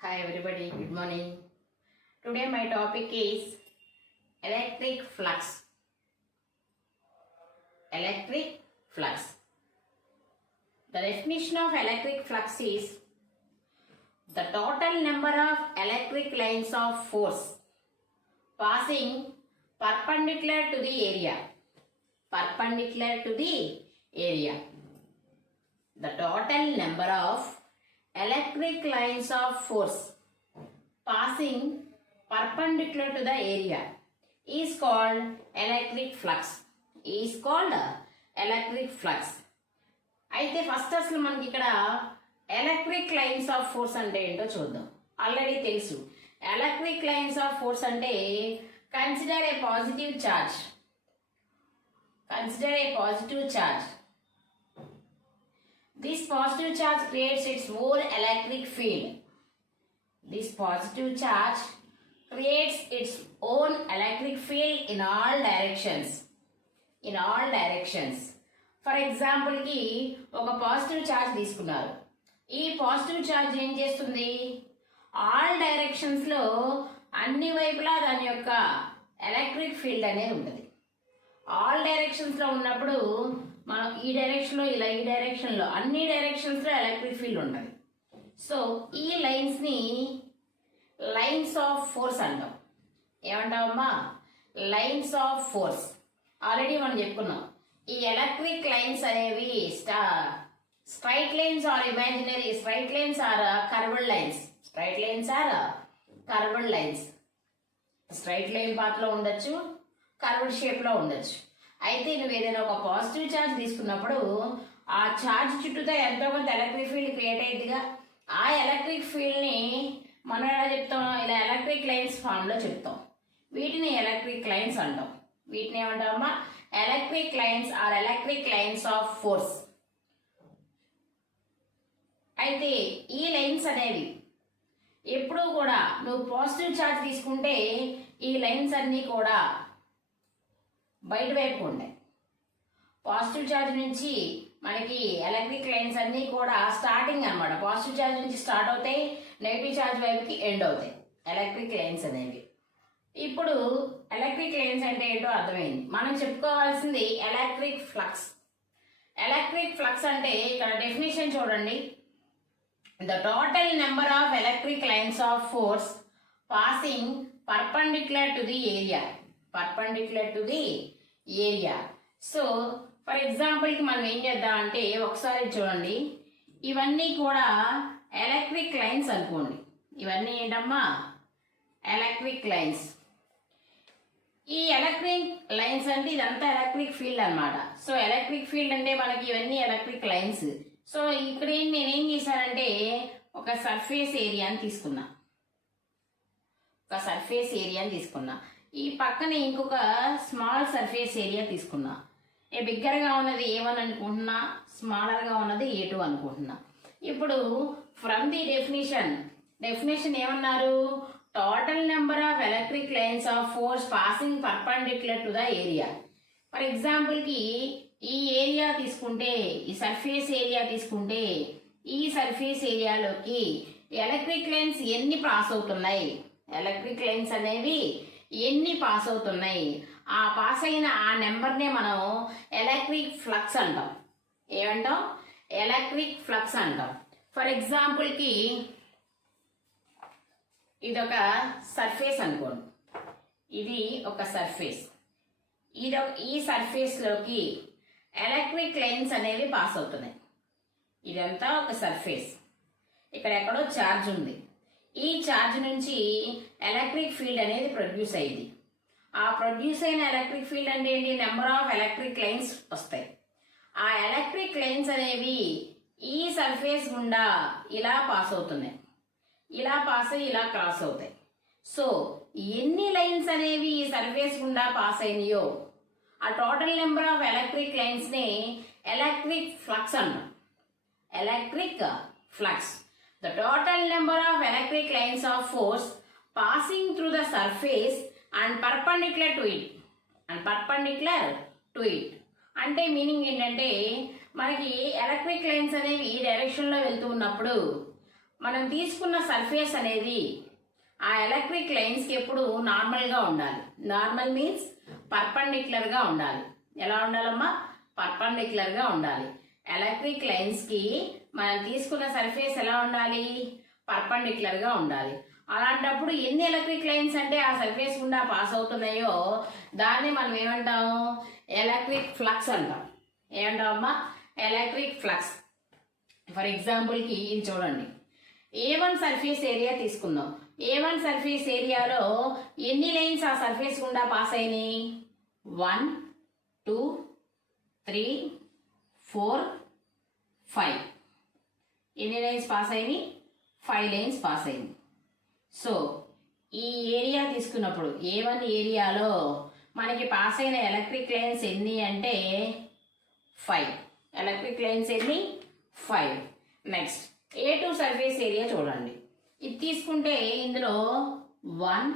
Hi everybody, good morning. Today my topic is electric flux. Electric flux. The definition of electric flux is the total number of electric lines of force passing perpendicular to the area. Perpendicular to the area. The total number of electric lines of force passing perpendicular to the area is called electric flux. Electric flux. అయితే first అసలు మనకి ఇక్కడ electric lines of force అంటే ఏంటో చూద్దాం. Already తెలుసు electric lines of force అంటే consider A positive charge. This positive charge creates its own electric field. This positive charge creates its own electric field in all directions. For example ki oka positive charge తీసుకున్నారు. ఈ positive charge ఏం చేస్తుంది? All directions లో అన్ని వైపులా దాని యొక్క electric field అనేది ఉంటుంది. ఆల్ డైరెక్షన్స్ లో ఉన్నప్పుడు మనం ఈ డైరెక్షన్ లో ఇలా ఈ డైరెక్షన్ లో అన్ని డైరెక్షన్స్ లో ఎలక్ట్రిక్ ఫీల్డ్ ఉంటుంది. సో ఈ లైన్స్ ని లైన్స్ ఆఫ్ ఫోర్స్ అంటాం. ఏమంటావమ్మా? Lines of force. ఆల్రెడీ మనం చెప్పుకున్నాం ఈ ఎలక్ట్రిక్ లైన్స్ అనేవి straight lines or imaginary. Straight lines or curved lines. Straight line path లో ఉండొచ్చు, కర్వ్డ్ షేప్ లో ఉండొచ్చు. అయితే నువ్వు ఏదైనా ఒక పాజిటివ్ ఛార్జ్ తీసుకున్నప్పుడు ఆ ఛార్జ్ చుట్టూతో ఎంతో కొంత ఎలక్ట్రిక్ ఫీల్డ్ క్రియేట్ అయ్యిందిగా. ఆ ఎలక్ట్రిక్ ఫీల్డ్ని మనం ఎలా చెప్తాం? ఇలా ఎలక్ట్రిక్ లైన్స్ ఫామ్లో చెప్తాం. వీటిని ఎలక్ట్రిక్ లైన్స్ అంటాం. వీటిని ఏమంటామమ్మా? Electric lines or electric lines of force. అయితే ఈ లైన్స్ అనేవి ఎప్పుడూ కూడా నువ్వు పాజిటివ్ ఛార్జ్ తీసుకుంటే ఈ లైన్స్ అన్నీ కూడా బయట వైపు ఉంటాయి. పాజిటివ్ ఛార్జ్ నుంచి మనకి ఎలక్ట్రిక్ లైన్స్ అన్నీ కూడా స్టార్టింగ్ అనమాట. పాజిటివ్ ఛార్జ్ నుంచి స్టార్ట్ అవుతాయి, నెగిటివ్ ఛార్జ్ వైపుకి ఎండ్ అవుతాయి ఎలక్ట్రిక్ లైన్స్ అనేవి. ఇప్పుడు ఎలక్ట్రిక్ లైన్స్ అంటే ఏంటో అర్థమైంది. మనం చెప్పుకోవాల్సింది ఎలక్ట్రిక్ ఫ్లక్స్. ఎలక్ట్రిక్ ఫ్లక్స్ అంటే ఇక్కడ డెఫినేషన్ చూడండి. The total number of electric lines of force passing perpendicular to the area. So for ఎగ్జాంపుల్కి మనం ఏం చేద్దామంటే ఒకసారి చూడండి. ఇవన్నీ కూడా ఎలక్ట్రిక్ లైన్స్ అనుకోండి. ఇవన్నీ ఏంటమ్మా? Electric lines. ఈ ఎలక్ట్రిక్ లైన్స్ అంటే ఇదంతా ఎలక్ట్రిక్ ఫీల్డ్ అనమాట. సో ఎలక్ట్రిక్ ఫీల్డ్ అంటే మనకి ఇవన్నీ ఎలక్ట్రిక్ లైన్స్. సో ఇక్కడ నేనేం చేశానంటే ఒక సర్ఫేస్ ఏరియాని తీసుకున్నా. ఈ పక్కన ఇంకొక స్మాల్ సర్ఫేస్ ఏరియా తీసుకున్నా. బిగ్గరగా ఉన్నది A1 అనుకుంటున్నా, స్మాలర్గా ఉన్నది A2 అనుకుంటున్నా. ఇప్పుడు ఫ్రమ్ ది డెఫినేషన్ ఏమన్నారు? Total number of electric lines of force passing perpendicular to the area. For ఎగ్జాంపుల్కి ఈ ఏరియా తీసుకుంటే, ఈ సర్ఫేస్ ఏరియా తీసుకుంటే, ఈ సర్ఫేస్ ఏరియాలోకి ఎలక్ట్రిక్ లైన్స్ ఎన్ని పాస్ అవుతున్నాయి? ఎలక్ట్రిక్ లైన్స్ అనేవి ఎన్ని పాస్ అవుతున్నాయి? ఆ పాస్ అయిన ఆ నెంబర్నే మనం ఎలక్ట్రిక్ ఫ్లక్స్ అంటాం. ఏమంటాం? ఎలక్ట్రిక్ ఫ్లక్స్ అంటాం. ఫర్ ఎగ్జాంపుల్కి ఇదొక సర్ఫేస్ అనుకోండి. ఇది ఒక సర్ఫేస్. ఈ సర్ఫేస్లోకి ఎలక్ట్రిక్ లైన్స్ అనేవి పాస్ అవుతున్నాయి. ఇదంతా ఒక సర్ఫేస్. ఇక్కడ ఎక్కడో ఛార్జ్ ఉంది. ఈ ఛార్జ్ నుంచి ఎలక్ట్రిక్ ఫీల్డ్ అనేది ప్రొడ్యూస్ అయ్యింది. ఆ ప్రొడ్యూస్ అయిన ఎలక్ట్రిక్ ఫీల్డ్ అంటే ఏంటి? నెంబర్ ఆఫ్ ఎలక్ట్రిక్ లైన్స్ వస్తాయి. ఆ ఎలక్ట్రిక్ లైన్స్ అనేవి ఈ సర్ఫేస్ గుండా ఇలా పాస్ అవుతున్నాయి. ఇలా పాస్ అయ్యి ఇలా క్రాస్ అవుతాయి. సో ఎన్ని లైన్స్ అనేవి ఈ సర్ఫేస్ గుండా పాస్ అయినాయో ఆ total number of electric lines ని ఎలక్ట్రిక్ ఫ్లక్స్ అంటాం. Electric flux. The total number of electric lines of force passing through the surface and perpendicular to it. అంటే మీనింగ్ ఏంటంటే మనకి ఎలక్ట్రిక్ లైన్స్ అనేవి ఈ డైరెక్షన్లో వెళ్తూ ఉన్నప్పుడు మనం తీసుకున్న సర్ఫేస్ అనేది ఆ ఎలక్ట్రిక్ లైన్స్కి ఎప్పుడు నార్మల్గా ఉండాలి. నార్మల్ మీన్స్ పర్పెండిక్యులర్గా ఉండాలి. ఎలా ఉండాలమ్మా? పర్పెండిక్యులర్గా ఉండాలి. ఎలక్ట్రిక్ లైన్స్కి మనం తీసుకున్న సర్ఫేస్ ఎలా ఉండాలి? పర్పెండిక్యులర్గా ఉండాలి. అలాంటప్పుడు ఎన్ని ఎలక్ట్రిక్ లైన్స్ అంటే ఆ సర్ఫేస్ గుండా పాస్ అవుతున్నాయో దాన్ని మనం ఏమంటాం? ఎలక్ట్రిక్ ఫ్లక్స్ అంటాం. ఏమంటామమ్మా? Electric flux. ఫర్ ఎగ్జాంపుల్కి ఇది చూడండి. A1 సర్ఫేస్ ఏరియా తీసుకుందాం. A1 సర్ఫేస్ ఏరియాలో ఎన్ని లైన్స్ ఆ సర్ఫేస్ గుండా పాస్ అయినాయి? 1 2 3 4 5. ఎన్ని లైన్స్ పాస్ అయినాయి? 5 లైన్స్ పాస్ అయింది. సో ఈ ఏరియా తీసుకున్నప్పుడు A1 ఏరియాలో మనకి పాస్ అయిన ఎలక్ట్రిక్ లైన్స్ ఎన్ని అంటే 5. ఎలక్ట్రిక్ లైన్స్ ఎన్ని? 5. నెక్స్ట్ A2 సర్ఫేస్ ఏరియా చూడండి. ఇది తీసుకుంటే ఇందులో 1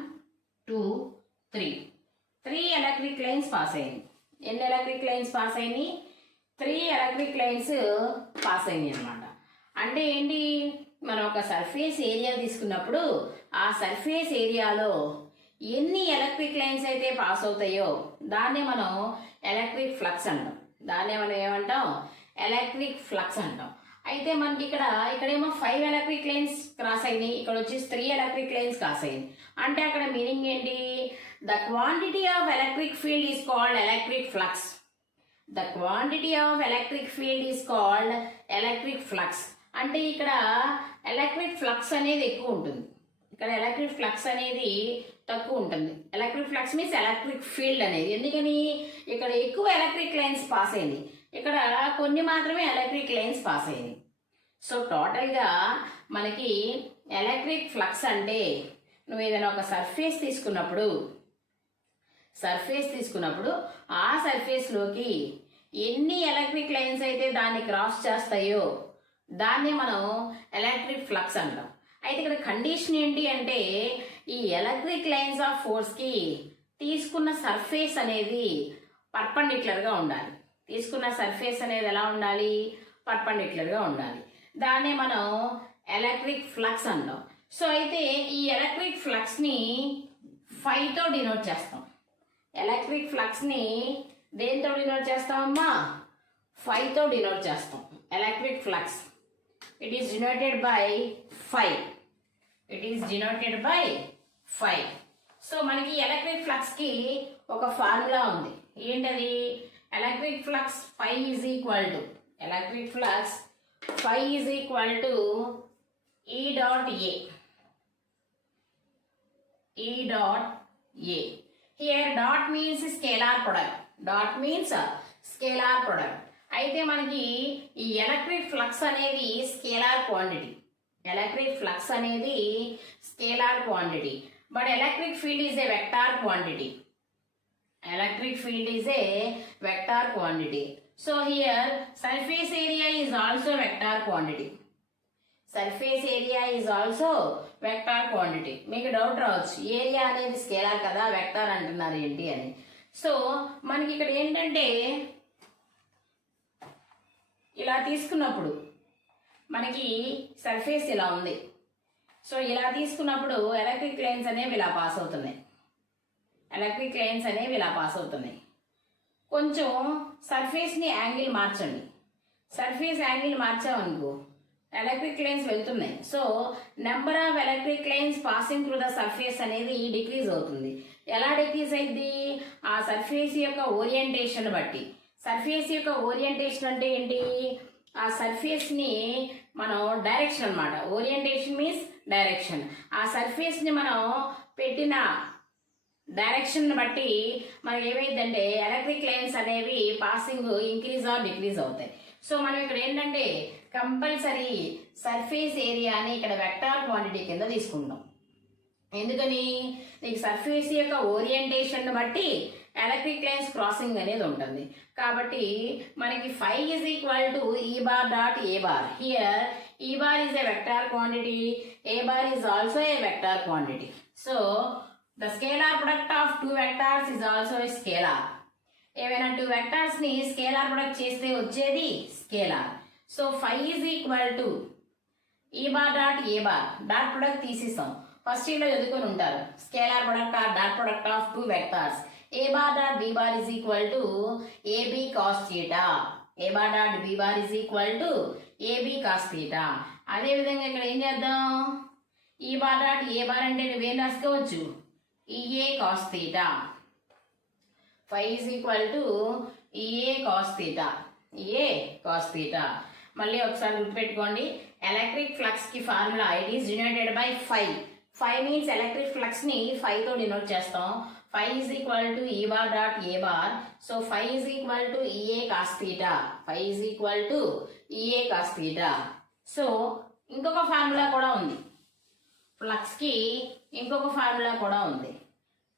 2 3 ఎలక్ట్రిక్ లైన్స్ పాస్ అయింది. ఎన్ని ఎలక్ట్రిక్ లైన్స్ పాస్ అయినాయి? 3 ఎలక్ట్రిక్ లైన్స్ పాస్ అయినాయి అనమాట. అంటే ఏంటి? మనం ఒక సర్ఫేస్ ఏరియా తీసుకున్నప్పుడు ఆ సర్ఫేస్ ఏరియాలో ఎన్ని ఎలక్ట్రిక్ లైన్స్ అయితే పాస్ అవుతాయో దాన్నే మనం ఎలక్ట్రిక్ ఫ్లక్స్ అంటాం. దాన్నే మనం ఏమంటాం? ఎలక్ట్రిక్ ఫ్లక్స్ అంటాం. అయితే మనకి ఇక్కడేమో 5 ఎలక్ట్రిక్ లైన్స్ క్రాస్ అయినాయి, ఇక్కడ వచ్చేసి 3 ఎలక్ట్రిక్ లైన్స్ క్రాస్ అయింది. అంటే అక్కడ మీనింగ్ ఏంటి? The quantity of electric field is called electric flux. The quantity of electric field is called electric flux. అంటే ఇక్కడ ఎలక్ట్రిక్ ఫ్లక్స్ అనేది ఎక్కువ ఉంటుంది, ఇక్కడ ఎలక్ట్రిక్ ఫ్లక్స్ అనేది తక్కువ ఉంటుంది. Electric flux means electric field అనేది. ఎందుకని? ఇక్కడ ఎక్కువ ఎలక్ట్రిక్ లైన్స్ పాస్ అయింది, ఇక్కడ కొన్ని మాత్రమే ఎలక్ట్రిక్ లైన్స్ పాస్ అయింది. సో టోటల్గా మనకి ఎలక్ట్రిక్ ఫ్లక్స్ అంటే నువ్వు ఏదైనా ఒక సర్ఫేస్ తీసుకున్నప్పుడు ఆ సర్ఫేస్లోకి ఎన్ని ఎలక్ట్రిక్ లైన్స్ అయితే దాన్ని క్రాస్ చేస్తాయో దాన్ని మనం ఎలక్ట్రిక్ ఫ్లక్స్ అంటాం. అయితే ఇక్కడ కండిషన్ ఏంటి అంటే ఈ ఎలక్ట్రిక్ లైన్స్ ఆఫ్ ఫోర్స్కి తీసుకున్న సర్ఫేస్ అనేది పర్పెండిక్యులర్గా ఉండాలి. తీసుకున్న సర్ఫేస్ అనేది ఎలా ఉండాలి? పర్పెండిక్యులర్గా ఉండాలి. దాన్నే మనం ఎలక్ట్రిక్ ఫ్లక్స్ అంటాం. సో అయితే ఈ ఎలక్ట్రిక్ ఫ్లక్స్ని 5తో డినోట్ చేస్తాం. ఎలక్ట్రిక్ ఫ్లక్స్ని దేంతో డినోట్ చేస్తామమ్మా? 5తో డినోట్ చేస్తాం. Electric flux it is denoted by 5. It is denoted by 5. So మనకి ఎలక్ట్రిక్ ఫ్లక్స్కి ఒక ఫార్ములా ఉంది. ఏంటది? Electric flux phi is equal to E dot A. Here dot means scalar product. అయితే మనకి ఈ ఎలక్ట్రిక్ ఫ్లక్స్ అనేది scalar quantity. But electric field is a vector quantity. So here surface area is also vector quantity. మీకు doubt రావచ్చు, area అనేది scalar కదా, vector అంటున్నారు ఏంటి అని. సో మనకి ఇక్కడ ఏంటంటే ఇలా తీసుకున్నప్పుడు మనకి సర్ఫేస్ ఇలా ఉంది. సో ఇలా తీసుకున్నప్పుడు ఎలక్ట్రిక్ లైన్స్ అనేవి ఇలా పాస్ అవుతున్నాయి. కొంచెం సర్ఫేస్ని యాంగిల్ మార్చండి. సర్ఫేస్ యాంగిల్ మార్చామనుకో ఎలక్ట్రిక్ లైన్స్ వెళ్తున్నాయి. So number of electric lines passing through the surface అనేది డిక్రీజ్ అవుతుంది. ఎలా డిక్రీజ్ అయింది? ఆ సర్ఫేస్ యొక్క ఓరియంటేషన్ బట్టి. సర్ఫేస్ యొక్క ఓరియంటేషన్ అంటే ఏంటి? ఆ సర్ఫేస్ని మనం డైరెక్షన్ అన్నమాట. Orientation means direction. ఆ సర్ఫేస్ని మనం పెట్టిన డైరెక్షన్ బట్టి మనకి ఏమైందంటే ఎలక్ట్రిక్ లైన్స్ అనేవి పాసింగ్ ఇంక్రీజ్ ఆర్ డిక్రీజ్ అవుతాయి. సో మనం ఇక్కడ ఏంటంటే కంపల్సరీ సర్ఫేస్ ఏరియాని ఇక్కడ వెక్టార్ క్వాంటిటీ కింద తీసుకుంటాం. ఎందుకని? నీకు సర్ఫేస్ యొక్క ఓరియంటేషన్ బట్టి ఎలక్ట్రిక్ లైన్స్ క్రాసింగ్ అనేది ఉంటుంది. కాబట్టి మనకి phi is equal to E bar dot A bar. Here E bar is a vector quantity, A bar is also a vector quantity. So the scalar product of two vectors is also a scalar. ఏవైనా 2 vectors ని scalar product చేస్తే వచ్చేది scalar. So phi is equal to E bar dot A bar dot product తీసేస్తాం. First ఇయర్లో చదువుకొని ఉంటారు. Scalar product or dot product of two vectors A bar dot B bar is equal to AB cos theta. A bar dot B bar is equal to AB cos theta. అదేవిధంగా ఇక్కడ ఏం చేద్దాం, ఈ bar dot A bar అంటే నువ్వేం రాసుకోవచ్చు, EA cos theta. Phi is equal to EA cos theta. EA cos theta. మళ్ళీ ఒకసారి గుర్తుపెట్టుకోండి, ఎలక్ట్రిక్ ఫ్లక్స్ కి formula it is denoted by phi. Phi means electric flux ని ఫై తో డినోట్ చేస్తాం. ఫై ఈజ్ ఈక్వల్ టు ఈ bar dot A bar. So phi is equal to EA cos theta. Phi is equal to EA cos theta. So ఇంకొక formula కూడా ఉంది, flux కి ఇంకొక formula కూడా ఉంది.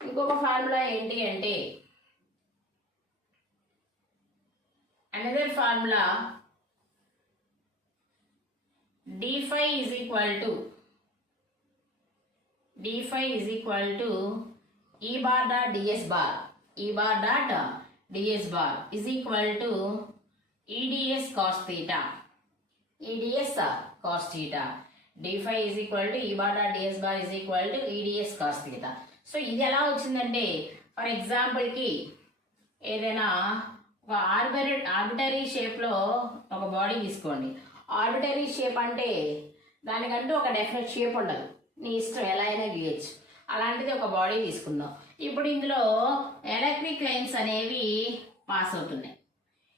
ఇంకొక ఫార్ములా ఏంటి అంటే another formula d phi is equal to e bar dot ds bar. E bar dot ds bar is equal to eds cos theta. eds cos theta. d phi is equal to e bar dot ds bar is equal to eds cos theta. So ఇది ఎలా వచ్చిందంటే, for ఎగ్జాంపుల్కి ఏదైనా ఒక arbitrary షేప్లో ఒక body తీసుకోండి. Arbitrary shape అంటే దానికంటూ ఒక డెఫినెట్ షేప్ ఉండదు, నీ ఇష్టం ఎలా అయినా గీయచ్చు. అలాంటిది ఒక బాడీ తీసుకుందాం. ఇప్పుడు ఇందులో ఎలక్ట్రిక్ లైన్స్ అనేవి పాస్ అవుతున్నాయి.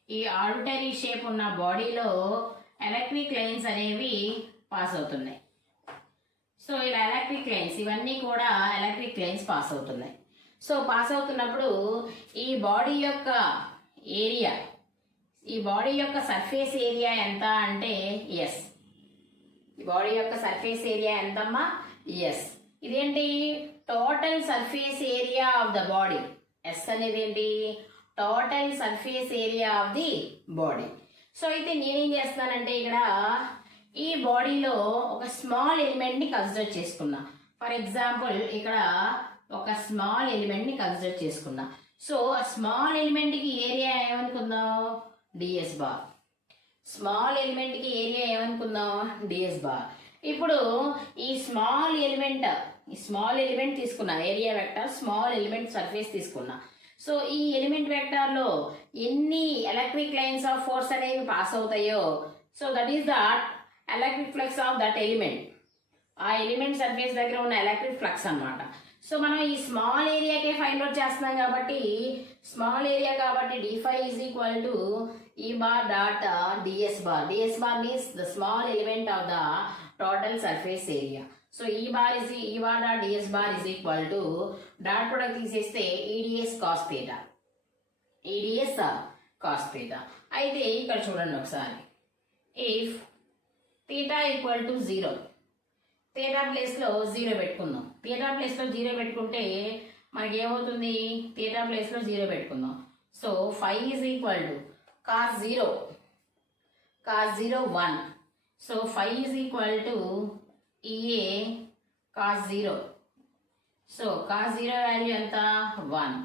ఈ ఆర్బిటరీ షేప్ ఉన్న బాడీలో ఎలక్ట్రిక్ లైన్స్ అనేవి పాస్ అవుతున్నాయి. సో ఇలా ఎలక్ట్రిక్ లైన్స్ ఇవన్నీ కూడా ఎలక్ట్రిక్ లైన్స్ పాస్ అవుతున్నాయి. సో పాస్ అవుతున్నప్పుడు ఈ బాడీ యొక్క ఏరియా, ఈ బాడీ యొక్క సర్ఫేస్ ఏరియా ఎంత అంటే ఎస్. ఈ బాడీ యొక్క సర్ఫేస్ ఏరియా ఎంతమ్మా, ఎస్. ఇదేంటి, total surface area of the body. S అనేది ఏంటి, total surface area of the body. So అయితే నేనేం చేస్తున్నానంటే ఇక్కడ ఈ బాడీలో ఒక స్మాల్ ఎలిమెంట్ని కన్సిడర్ చేసుకున్నా. ఫర్ ఎగ్జాంపుల్ ఇక్కడ ఒక స్మాల్ ఎలిమెంట్ని కన్సిడర్ చేసుకున్నా. సో ఆ స్మాల్ ఎలిమెంట్కి ఏరియా ఏమనుకుందాం, డిఎస్ బార్. స్మాల్ ఎలిమెంట్కి ఏరియా ఏమనుకుందాం, డిఎస్ బార్. ఇప్పుడు ఈ స్మాల్ ఎలిమెంట్ తీసుకున్నా, area vector small element surface తీసుకున్నా. సో ఈ ఎలిమెంట్ వెక్టార్లో ఎన్ని ఎలక్ట్రిక్ లైన్స్ ఆఫ్ ఫోర్స్ అనేవి పాస్ అవుతాయో, so that is that electric flux of that element. ఆ ఎలిమెంట్ సర్ఫేస్ దగ్గర ఉన్న ఎలక్ట్రిక్ ఫ్లక్స్ అన్నమాట. సో మనం ఈ స్మాల్ ఏరియాకే ఫైండ్ అవుట్ చేస్తున్నాం కాబట్టి, స్మాల్ ఏరియా కాబట్టి d phi is equal to ఈ bar dot DS bar. D s bar means the small element of the total surface area. So e bar dot DS bar is equal to dot product తీసేస్తే e d s cos theta. E d s cos theta. అయితే ఇక్కడ చూడండి ఒకసారి, if theta equal to 0, theta ప్లేస్లో 0 పెట్టుకుందాం. Theta ప్లేస్లో 0 పెట్టుకుంటే మనకి ఏమవుతుంది, థీటా ప్లేస్లో 0 పెట్టుకుందాం. So phi is equal to cos 0 1. So phi is equal to EA cos 0. So cos 0 value ఎంత, 1.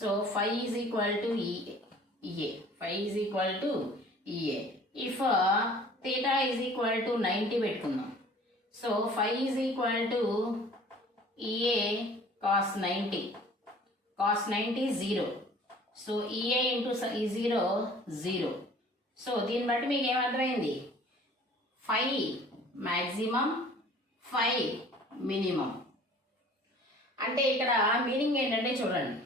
So phi is equal to EA. Phi is equal to EA. If theta is equal to 90 పెట్టుకుందాం. So phi is equal to EA cos 90. Cos 90 0. So EA into E 0. So దీన్ని బట్టి మీకు ఏమర్థమైంది, ఫై maximum, ఫై minimum. అంటే ఇక్కడ meaning ఏంటంటే చూడండి,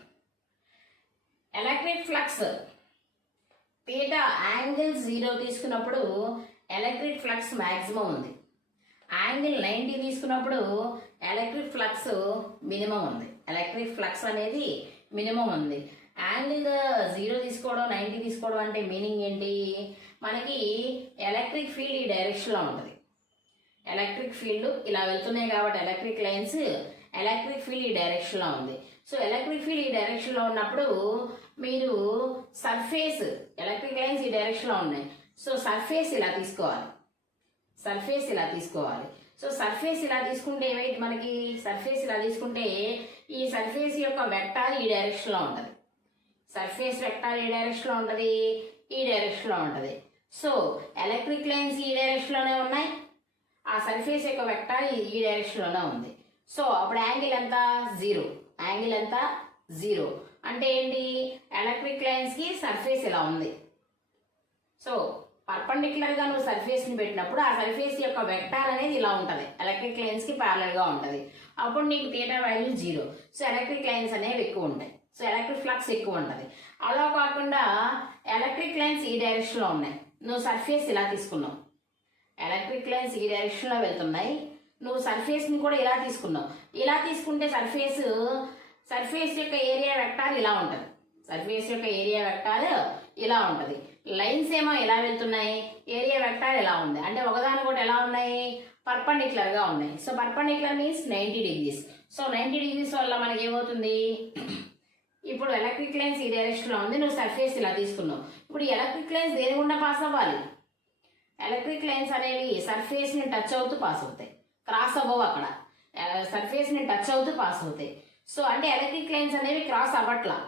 electric flux theta angle 0 తీసుకున్నప్పుడు ఎలక్ట్రిక్ ఫ్లక్స్ మ్యాక్సిమం ఉంది. యాంగిల్ 90 తీసుకున్నప్పుడు ఎలక్ట్రిక్ ఫ్లక్స్ మినిమం ఉంది. ఎలక్ట్రిక్ ఫ్లక్స్ అనేది మినిమం ఉంది. యాంగిల్ 0 తీసుకోవడం 90 తీసుకోవడం అంటే మీనింగ్ ఏంటి, మనకి ఎలక్ట్రిక్ ఫీల్డ్ ఈ డైరెక్షన్లో ఉంటుంది. ఎలక్ట్రిక్ ఫీల్డ్ ఇలా వెళ్తున్నాయి కాబట్టి ఎలక్ట్రిక్ లైన్స్, ఎలక్ట్రిక్ ఫీల్డ్ ఈ డైరెక్షన్లో ఉంది. సో ఎలక్ట్రిక్ ఫీల్డ్ ఈ డైరెక్షన్లో ఉన్నప్పుడు మీరు సర్ఫేస్, ఎలక్ట్రిక్ లైన్స్ ఈ డైరెక్షన్లో ఉన్నాయి. సో సర్ఫేస్ ఇలా తీసుకోవాలి. సో సర్ఫేస్ ఇలా తీసుకుంటే ఏమైతే మనకి, సర్ఫేస్ ఇలా తీసుకుంటే ఈ సర్ఫేస్ యొక్క వెక్టార్ ఈ డైరెక్షన్లో ఉంటుంది. సర్ఫేస్ వెక్టార్ ఏ డైరెక్షన్లో ఉంటుంది, ఈ డైరెక్షన్లో ఉంటుంది. సో ఎలక్ట్రిక్ లైన్స్ ఈ డైరెక్షన్లోనే ఉన్నాయి. ఆ సర్ఫేస్ యొక్క వెక్టార్ ఈ డైరెక్షన్లోనే ఉంది. సో అప్పుడు యాంగిల్ ఎంత? 0. యాంగిల్ ఎంత? 0. అంటే ఏంటి? ఎలక్ట్రిక్ లైన్స్కి సర్ఫేస్ ఇలా ఉంది. సో పర్పెండిక్యులర్గా నువ్వు సర్ఫేస్ని పెట్టినప్పుడు ఆ సర్ఫేస్ యొక్క వెక్టార్ అనేది ఇలా ఉంటుంది, ఎలక్ట్రిక్ లైన్స్కి ప్యారలల్గా ఉంటుంది. అప్పుడు నీకు theta value 0. So electric lines అనేవి ఎక్కువ ఉంటాయి. సో ఎలక్ట్రిక్ ఫ్లక్స్ ఎక్కువ ఉంటుంది. అలా కాకుండా ఎలక్ట్రిక్ లైన్స్ ఈ డైరెక్షన్లో ఉన్నాయి, నువ్వు సర్ఫేస్ ఇలా తీసుకున్నావు. ఎలక్ట్రిక్ లైన్స్ ఈ డైరెక్షన్లో వెళ్తున్నాయి, నువ్వు సర్ఫేస్ని కూడా ఇలా తీసుకున్నావు. ఇలా తీసుకుంటే సర్ఫేస్ యొక్క ఏరియా వెక్టార్ ఇలా ఉంటుంది. సర్ఫేస్ యొక్క ఏరియా వెక్టార్ ఇలా ఉంటుంది. లైన్స్ ఏమో ఎలా వెళ్తున్నాయి, ఏరియా వెక్టార్ ఎలా ఉంది అంటే ఒకదానికొకటి ఎలా ఉన్నాయి? పర్పెండిక్యులర్గా ఉన్నాయి. So perpendicular means 90 degrees. So 90 degrees వల్ల మనకి ఏమవుతుంది? ఇప్పుడు ఎలక్ట్రిక్ లైన్స్ ఈ డైరెక్షన్లో ఉంది, నువ్వు సర్ఫేస్ ఇలా తీసుకున్నావు. ఇప్పుడు ఈ ఎలక్ట్రిక్ లైన్స్ దేని గుండా పాస్ అవ్వాలి? ఎలక్ట్రిక్ లైన్స్ అనేవి సర్ఫేస్ని టచ్ అవుతూ పాస్ అవుతాయి, క్రాస్ అవ్వవు. అక్కడ సర్ఫేస్ని టచ్ అవుతూ పాస్ అవుతాయి. సో అంటే ఎలక్ట్రిక్ లైన్స్ అనేవి క్రాస్ అవ్వట్లా.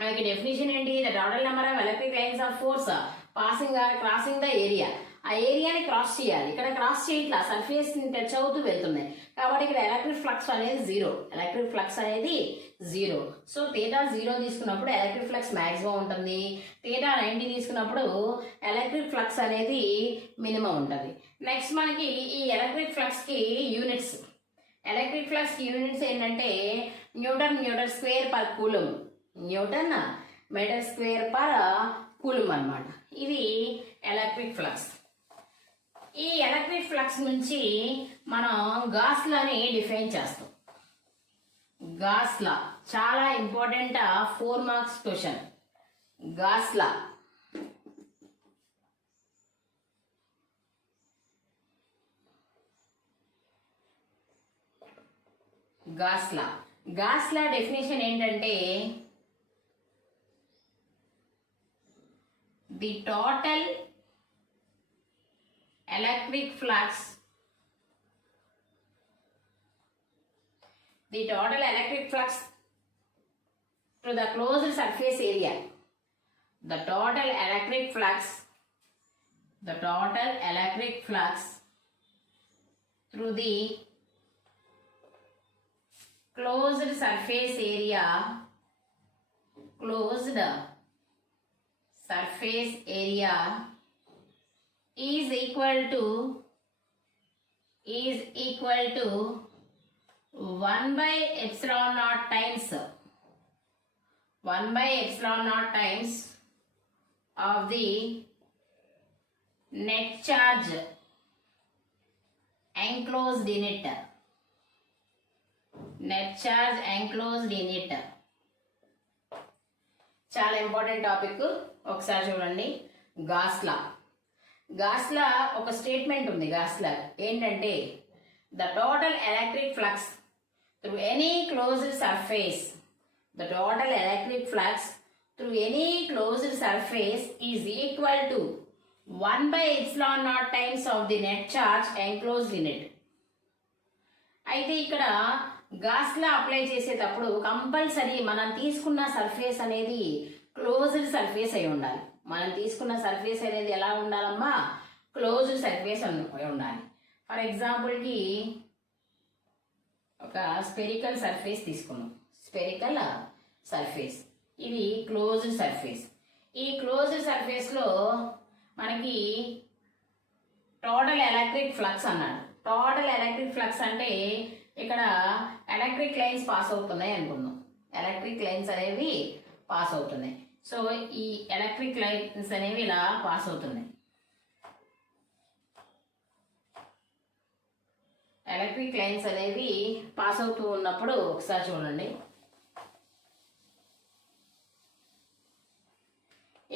మనకి డెఫినేషన్ ఏంటి? The total number of electric lines of force passing or crossing the area. ఆ ఏరియాని క్రాస్ చేయాలి, ఇక్కడ క్రాస్ చేయట్లా, సర్ఫేస్ని టచ్ అవుతూ వెళ్తున్నాయి. కాబట్టి ఇక్కడ ఎలక్ట్రిక్ ఫ్లక్స్ అనేది 0. ఎలక్ట్రిక్ ఫ్లక్స్ అనేది 0. సో థీటా 0 తీసుకున్నప్పుడు ఎలక్ట్రిక్ ఫ్లక్స్ మ్యాక్సిమం ఉంటుంది. థీటా 90 తీసుకున్నప్పుడు ఎలక్ట్రిక్ ఫ్లక్స్ అనేది మినిమం ఉంటుంది. నెక్స్ట్ మనకి ఈ ఎలక్ట్రిక్ ఫ్లక్స్కి యూనిట్స్. ఎలక్ట్రిక్ ఫ్లక్స్ యూనిట్స్ ఏంటంటే newton square per coulomb. Newton metre square per coulomb అన్నమాట. ఇది ఎలక్ట్రిక్ ఫ్లక్స్. ఈ ఎలక్ట్రిక్ ఫ్లక్స్ నుంచి మనం గాస్ లాని డిఫైన్ చేస్తాం. గాస్ లా చాలా important 4 marks question. Gauss law Gauss law definition ఏంటంటే the total electric flux to the closed surface area. The total electric flux through the closed surface area is equal to 1 by epsilon naught times of the net charge enclosed in it. చాలా important topic. ఒకసారి చూడండి. Gas లా ఒక statement ఉంది. Gas లా ఏంటంటే the total electric flux through any closed surface is equal to 1 by epsilon naught times of the net charge enclosed in it. అయితే ఇక్కడ gas law apply చేసేటప్పుడు compulsory మనం తీసుకున్న సర్ఫేస్ అనేది క్లోజ్డ్ సర్ఫేస్ అయి ఉండాలి. మనం తీసుకున్న సర్ఫేస్ అనేది ఎలా ఉండాలమ్మా? క్లోజ్డ్ సర్ఫేస్ అయి ఉండాలి. ఫర్ ఎగ్జాంపుల్కి ఒక స్పెరికల్ సర్ఫేస్ తీసుకున్నాం. స్పెరికల్ సర్ఫేస్ ఇది క్లోజ్డ్ సర్ఫేస్. ఈ క్లోజ్డ్ సర్ఫేస్లో మనకి టోటల్ ఎలక్ట్రిక్ ఫ్లక్స్ అన్నాడు. టోటల్ ఎలక్ట్రిక్ ఫ్లక్స్ అంటే ఇక్కడ ఎలక్ట్రిక్ లైన్స్ పాస్ అవుతున్నాయి అనుకుందాం. ఎలక్ట్రిక్ లైన్స్ అనేవి పాస్ అవుతున్నాయి. సో ఈ ఎలక్ట్రిక్ లైన్స్ అనేవి ఇలా పాస్ అవుతున్నాయి. ఎలక్ట్రిక్ లైన్స్ అనేవి పాస్ అవుతూ ఉన్నప్పుడు ఒకసారి చూడండి.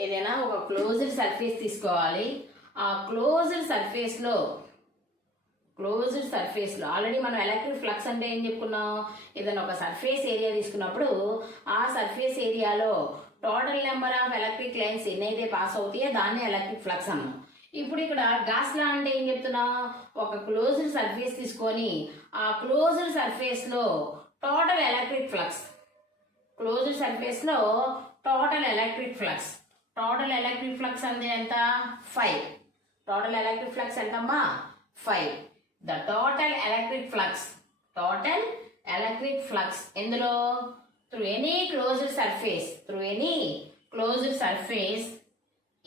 ఏదైనా ఒక క్లోజ్డ్ సర్ఫేస్ తీసుకోవాలి. ఆ క్లోజ్డ్ సర్ఫేస్లో ఆల్రెడీ మనం ఎలక్ట్రిక్ ఫ్లక్స్ అంటే ఏం చెప్పుకున్నాం? ఏదైనా ఒక సర్ఫేస్ ఏరియా తీసుకున్నప్పుడు ఆ సర్ఫేస్ ఏరియాలో total number of electric lines ఎన్నైతే పాస్ అవుతాయో దాన్ని ఎలక్ట్రిక్ ఫ్లక్స్ అన్నాం. ఇప్పుడు ఇక్కడ గాస్ లా అంటే ఏం చెప్తున్నా? ఒక క్లోజ్డ్ సర్ఫేస్ తీసుకొని ఆ క్లోజ్డ్ సర్ఫేస్లో టోటల్ ఎలక్ట్రిక్ ఫ్లక్స్ అంటే ఎంత? 5. టోటల్ ఎలక్ట్రిక్ ఫ్లక్స్ ఎంతమ్మా? 5. ద టోటల్ ఎలక్ట్రిక్ ఫ్లక్స్ ఎందులో through any closed surface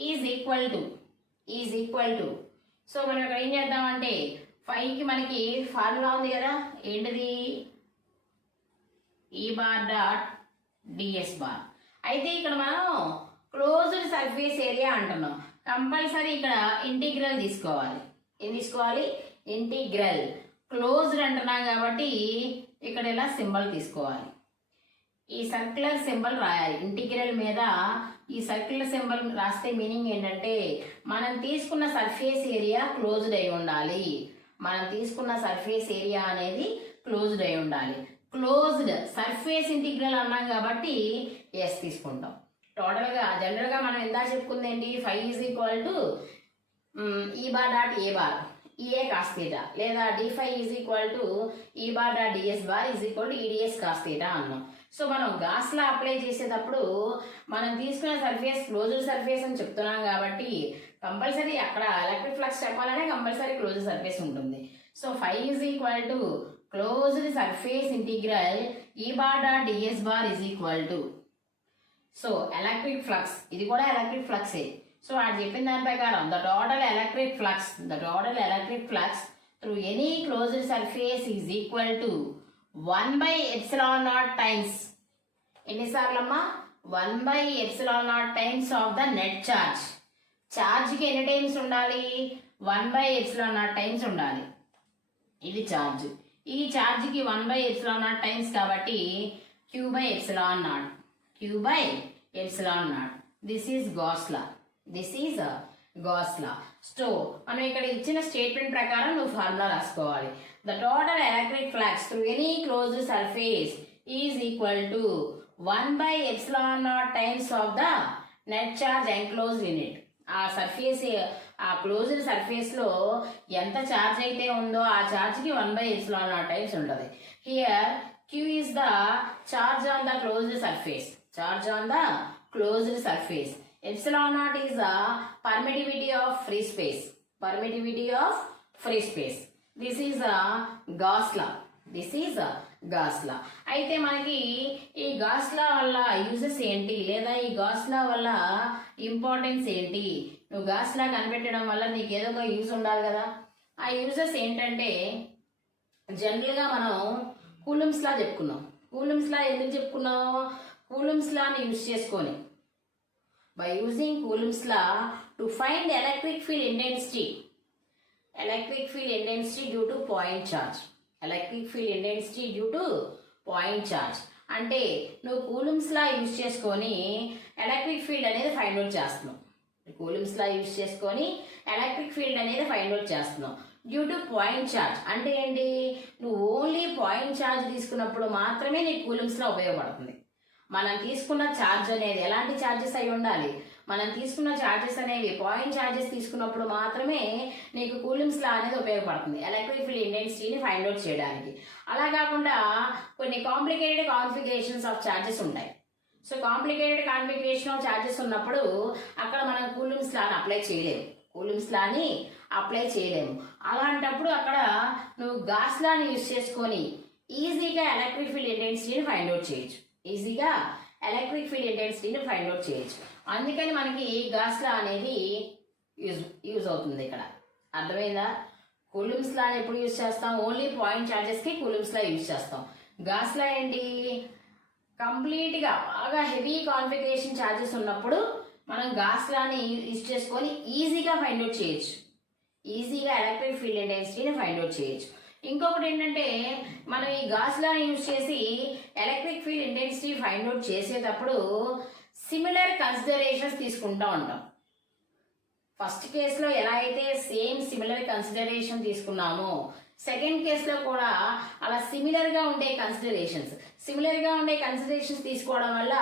is equal to so మనం ఇక్కడ ఏం చేద్దామంటే ఫైవ్కి మనకి ఫార్ములా ఉంది కదా, ఏంటిది ఈ బార్ డాట్ డిఎస్ బార్. అయితే ఇక్కడ మనం క్లోజ్డ్ సర్ఫేస్ ఏరియా అంటున్నాం, కంపల్సరీ ఇక్కడ ఇంటిగ్రల్ తీసుకోవాలి. ఏం తీసుకోవాలి? ఇంటిగ్రల్. క్లోజ్డ్ అంటున్నాం కాబట్టి ఇక్కడ ఇలా సింబల్ తీసుకోవాలి, ఈ సర్క్యులర్ సింబల్ రాయాలి. ఇంటిగ్రల్ మీద ఈ సర్క్యులర్ సింబల్ రాస్తే మీనింగ్ ఏంటంటే మనం తీసుకున్న సర్ఫేస్ ఏరియా క్లోజ్డ్ అయి ఉండాలి. అనేది క్లోజ్డ్ అయి ఉండాలి. క్లోజ్డ్ సర్ఫేస్ ఇంటిగ్రల్ అన్నాం కాబట్టి ఎస్ తీసుకుంటాం. టోటల్గా జనరల్గా మనం ఎంత చెప్పుకుంది ఏంటి, ఫైవ్ ఈజ్ ఈక్వల్ టు ఈ bar dot A bar EA cos theta, లేదా d5 ఈజ్ ఈక్వల్ టు ఈ bar dot DS bar is equal to EDS cos theta అన్నాం. సో మనం గాస్ లా అప్లై చేసేటప్పుడు మనం తీసుకున్న సర్ఫేస్ క్లోజ్డ్ సర్ఫేస్ అని చెప్తున్నాం కాబట్టి కంపల్సరీ అక్కడ ఎలక్ట్రిక్ ఫ్లక్స్ చెప్పాలనే కంపల్సరీ క్లోజ్డ్ సర్ఫేస్ ఉంటుంది. So phi is equal to closed surface integral E bar dot DS bar is equal to, so electric flux ఇది కూడా ఎలక్ట్రిక్ ఫ్లక్సే. సో అది చెప్పిన దాని ప్రకారం the total electric flux through any closed surface is equal to 1/ε0 times ఎన్నిసార్లమ్మా 1/ε0 times of the net charge. ఛార్జ్కి ఎన్ని టైమ్స్ ఉండాలి? 1/ε0 టైమ్స్ ఉండాలి. ఇది ఛార్జ్, ఈ ఛార్జ్కి 1/ε0 టైమ్స్ కాబట్టి Q/ε0. This is Gauss law. So మనం ఇక్కడ ఇచ్చిన స్టేట్మెంట్ ప్రకారం నువ్వు ఫార్ములా రాసుకోవాలి. The total electric flux through any closed surface is equal to 1/ε0 times of the net charge enclosed in it. ఆ క్లోజ్డ్ సర్ఫేస్ లో ఎంత ఛార్జ్ అయితే ఉందో ఆ ఛార్జ్ కి 1/ε0 టైమ్స్ ఉంటుంది. Here Q is the charge on the closed surface. Epsilon naught is the permittivity of free space. This is a Gauss law. అయితే మనకి ఈ గాస్ లా వల్ల యూజెస్ ఏంటి, లేదా ఈ గాస్ లా వల్ల ఇంపార్టెన్స్ ఏంటి? నువ్వు గాస్ లా కనిపెట్టడం వల్ల నీకు ఏదో ఒక యూజ్ ఉండాలి కదా. ఆ యూజెస్ ఏంటంటే జనరల్గా మనం కూలమ్స్ లా చెప్పుకున్నాం. కూలమ్స్ లా ఎందుకు చెప్పుకున్నాం? కూలమ్స్ లాని యూజ్ చేసుకొని by using Coulomb's law to find electric field intensity due to point charge. అంటే నువ్వు కూలమ్స్ లా యూజ్ చేసుకొని ఎలక్ట్రిక్ ఫీల్డ్ అనేది ఫైండ్ అవుట్ చేస్తున్నావు. డ్యూ టు పాయింట్ చార్జ్ అంటే ఏంటి? నువ్వు ఓన్లీ పాయింట్ చార్జ్ తీసుకున్నప్పుడు మాత్రమే నీకు కూలమ్స్ లా ఉపయోగపడుతుంది. మనం తీసుకున్న ఛార్జ్ అనేది ఎలాంటి ఛార్జెస్ అయి ఉండాలి? మనం తీసుకున్న ఛార్జెస్ అనేవి పాయింట్ ఛార్జెస్ తీసుకున్నప్పుడు మాత్రమే నీకు కూలమ్స్ లా అనేది ఉపయోగపడుతుంది ఎలక్ట్రిక్ ఫీల్డ్ ఇంటెన్సిటీని ఫైండ్ అవుట్ చేయడానికి. అలా కాకుండా కొన్ని కాంప్లికేటెడ్ కాన్ఫిగరేషన్స్ ఆఫ్ ఛార్జెస్ ఉంటాయి. So complicated configuration of charges ఉన్నప్పుడు అక్కడ మనం కూలమ్స్ లాని అప్లై చేయలేము. అలాంటప్పుడు అక్కడ నువ్వు గాస్ లాని యూజ్ చేసుకొని ఈజీగా ఎలక్ట్రిక్ ఫీల్డ్ ఇంటెన్సిటీని ఫైండ్ అవుట్ చేయొచ్చు. అందుకని మనకి గాస్ లా అనేది యూజ్ అవుతుంది ఇక్కడ. అర్థమైందా? కూలమ్స్ లా ఎప్పుడు యూజ్ చేస్తాం? ఓన్లీ పాయింట్ చార్జెస్ కి కూలమ్స్ లా యూజ్ చేస్తాం. గాస్ లా ఏంటి? కంప్లీట్ గా బాగా హెవీ కాన్ఫిగరేషన్ చార్జెస్ ఉన్నప్పుడు మనం గాస్ లాని యూజ్ చేసుకొని ఈజీగా ఫైండ్ అవుట్ చేయొచ్చు. ఎలక్ట్రిక్ ఫీల్డ్ ఇంటెన్సిటీని ఫైండ్ అవుట్ చేయొచ్చు. ఇంకొకటి ఏంటంటే మనం ఈ గాస్ లాని యూజ్ చేసి electric field intensity find out చేసేటప్పుడు సిమిలర్ కన్సిడరేషన్స్ తీసుకుంటా ఉంటాం. ఫస్ట్ కేసులో ఎలా అయితే సేమ్ సిమిలర్ కన్సిడరేషన్ తీసుకున్నామో సెకండ్ కేసులో కూడా అలా సిమిలర్ గా ఉండే కన్సిడరేషన్స్ తీసుకోవడం వల్ల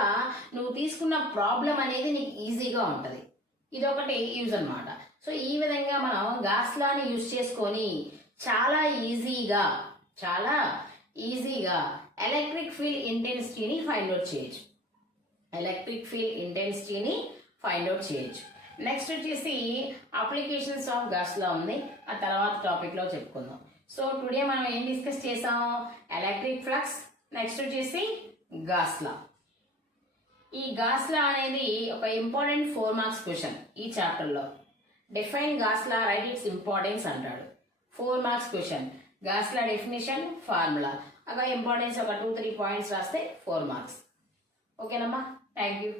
నువ్వు తీసుకున్న ప్రాబ్లం అనేది నీకు ఈజీగా ఉంటుంది. ఇదొకటి యూజ్ అన్నమాట. సో ఈ విధంగా మనం గాస్ లాని యూజ్ చేసుకొని చాలా ఈజీగా ఎలక్ట్రిక్ ఫీల్డ్ ఇంటెన్సిటీని ఫైండ్ అవుట్ చేయొచ్చు. నెక్స్ట్ వచ్చేసి అప్లికేషన్స్ ఆఫ్ గాస్ లా ఉంది, ఆ తర్వాత టాపిక్ లో చెప్పుకుందాం. సో టుడే మనం ఏం డిస్కస్ చేసాం, ఎలక్ట్రిక్ ఫ్లక్స్, నెక్స్ట్ వచ్చేసి గాస్ లా. ఈ గాస్ లా అనేది ఒక ఇంపార్టెంట్ 4 మార్క్స్ క్వశ్చన్ ఈ చాప్టర్ లో. డిఫైన్ గాస్ లా, రైట్ ఇట్స్ ఇంపార్టెన్స్ అంటాడు. 4 marks question. Gauss law definition, formula, అలా ఇంపార్టెన్స్ ఒక 2-3 పాయింట్స్ రాస్తే 4 మార్క్స్. ఓకేనమ్మా, థ్యాంక్ యూ.